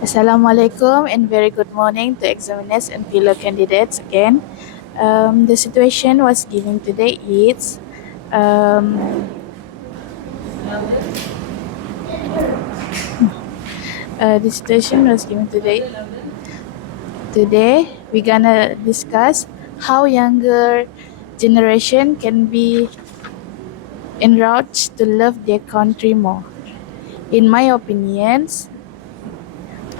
Assalamualaikum and very good morning to examiners and fellow candidates again. The situation was given today is um, the situation was given today. Today we're gonna discuss how younger generation can be enraged to love their country more. In my opinions,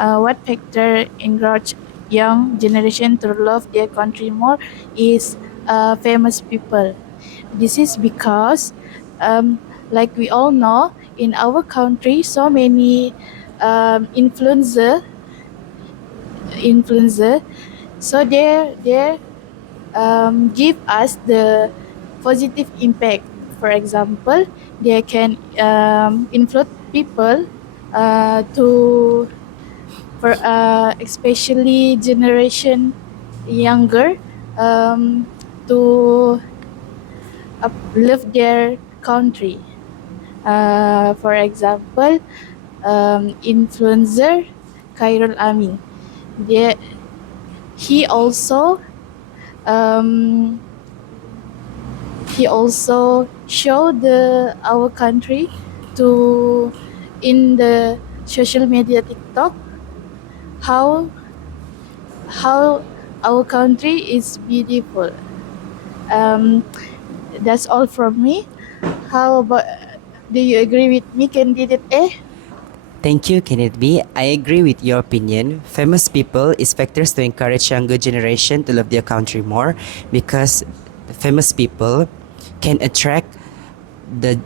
what factor encourage young generation to love their country more is famous people. This is because, like we all know, in our country, so many influencer, so they give us the positive impact. For example, they can influence people to for especially generation younger um, to uplift their country. For example, influencer Khairul Amin. They, he also um, he also showed our country to in the social media TikTok how how our country is beautiful. Um, that's all from me. How about? Do you agree with me, candidate A? Thank you, Kenneth B. I agree with your opinion. Famous people is factors to encourage younger generation to love their country more because famous people can attract the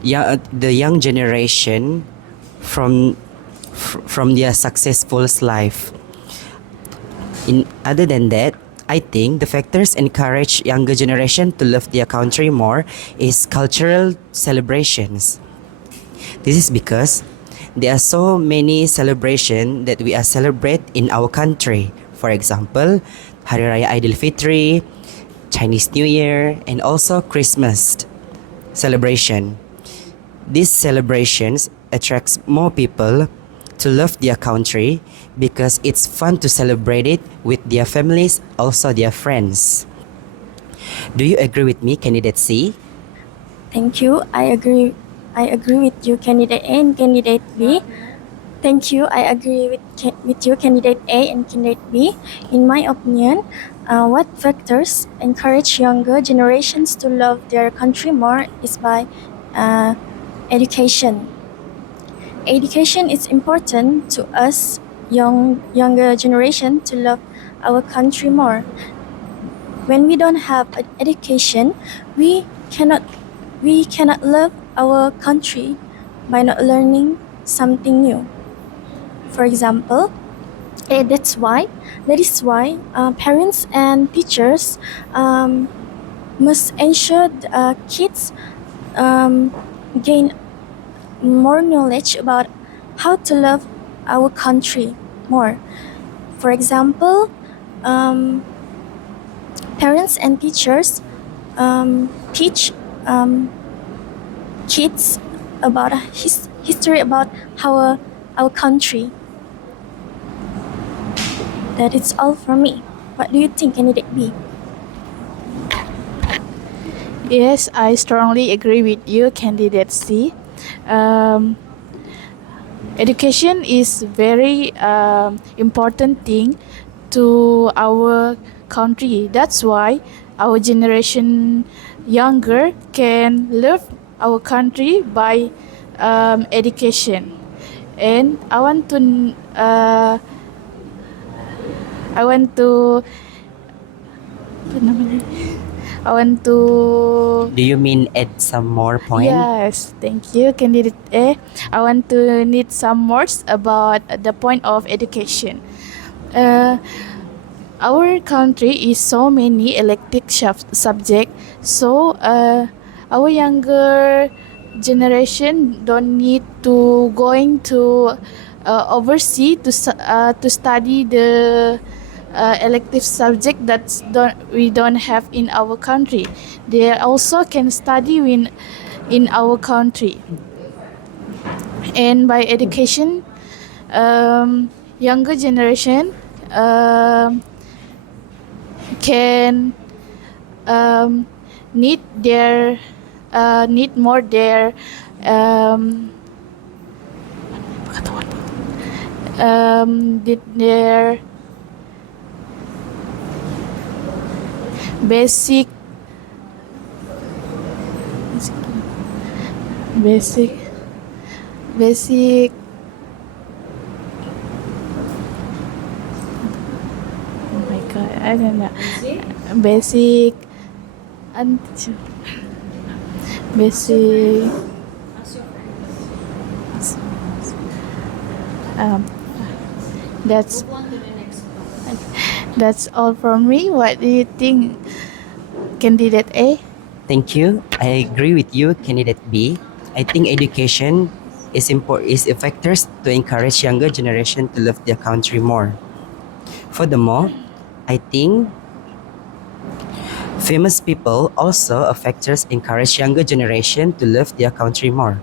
young generation from from their successful life. In other than that, I think the factors encourage younger generation to love their country more is cultural celebrations. This is because there are so many celebrations that we are celebrate in our country. For example, Hari Raya Idul Fitri, Chinese New Year, and also Christmas celebration. These celebrations attracts more people to love their country because it's fun to celebrate it with their families, also their friends. Do you agree with me, candidate C? Thank you. I agree. I agree with you, candidate A and candidate B. Thank you. I agree with you, candidate A and candidate B. In my opinion, what factors encourage younger generations to love their country more is by education. Education is important to us younger generation to love our country more. When we don't have an education, we cannot love our country by not learning something new. For example, that is why parents and teachers must ensure kids gain more knowledge about how to love our country more. For example, parents and teachers teach kids about history about our country. That is all from me. What do you think, candidate B? Yes, I strongly agree with you, candidate C. Um, Education is very important thing to our country. That's why our generation younger can love our country by education. And I want to apa namanya? I want to Do you mean add some more point? Yes, thank you, candidate A. I want to need some words about the point of education. Uh, our country is so many elective subject, so our younger generation don't need to going to overseas to study the elective subject that we don't have in our country. They also can study in our country. And by education, younger generation um, can um, need their need more their um, did their basic basic basic oh my god, I don't know, basic and basic um, that's that's all from me. What do you think, candidate A? Thank you. I agree with you, candidate B. I think education is a factor to encourage younger generation to love their country more. Furthermore, I think famous people also a factors encourage younger generation to love their country more.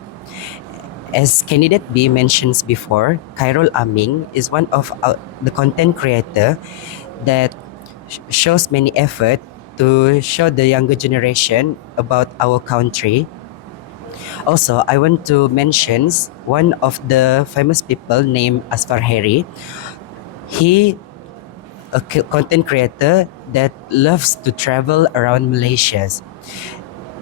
As candidate B mentions before, Khairul Aming is one of the content creator that shows many effort to show the younger generation about our country. Also, I want to mention one of the famous people named Asfar Heri. He a content creator that loves to travel around Malaysia.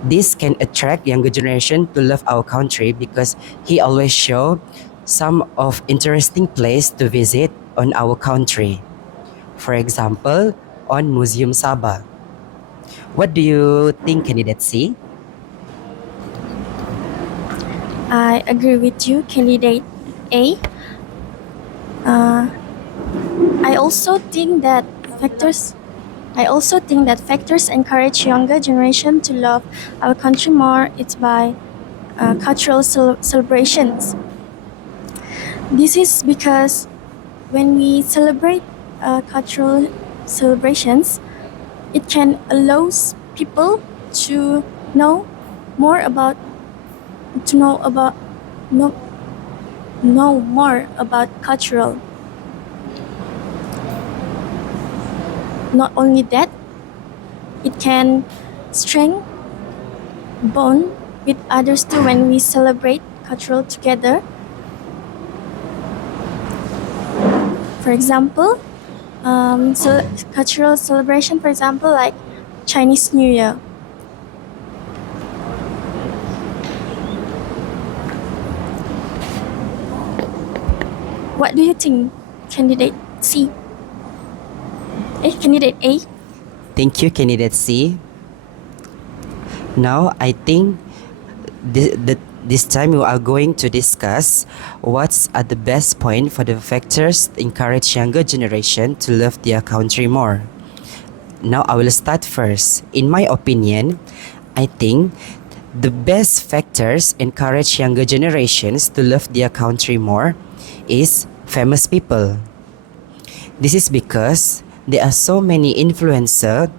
This can attract younger generation to love our country because he always show some of interesting place to visit on our country. For example, on Museum Sabah. What do you think, candidate C? I agree with you, candidate A. I also think that factors encourage younger generation to love our country more. It's by cultural celebrations. This is because when we celebrate cultural celebrations, it can allows people to know more about to know, know more about cultural. Not only that, it can strengthen bond with others too when we celebrate cultural together. For example, cultural celebration, for example, like Chinese New Year. What do you think, candidate C? Candidate A? Thank you, candidate C. Now, I think this time we are going to discuss what's are the best point for the factors to encourage younger generation to love their country more. Now, I will start first. In my opinion, I think the best factors encourage younger generations to love their country more is famous people. This is because there are so many influencers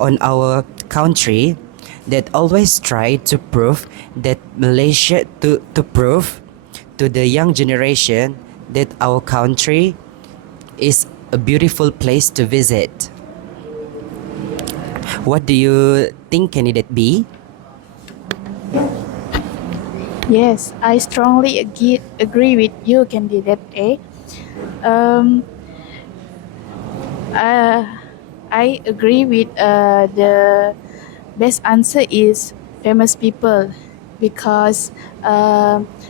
on our country that always try to prove that Malaysia to prove to the young generation that our country is a beautiful place to visit. What do you think, candidate B? Yes, I strongly agree with you, candidate A. Um, uh, I agree with the best answer is famous people because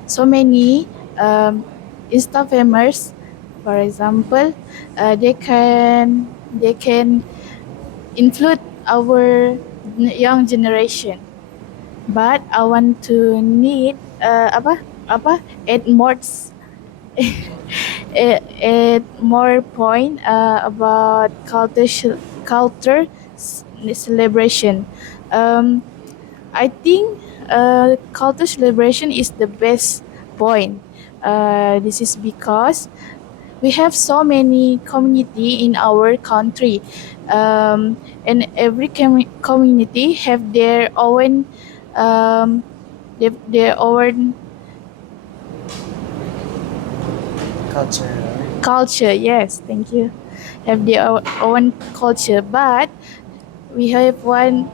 so many Insta famous, for example, they can influence our young generation. But I want to need add more add more point about culture celebration. Um, I think culture celebration is the best point. This is because we have so many community in our country, and every community have their own um, their own Culture. Culture, yes, thank you. Have their own culture, but we have one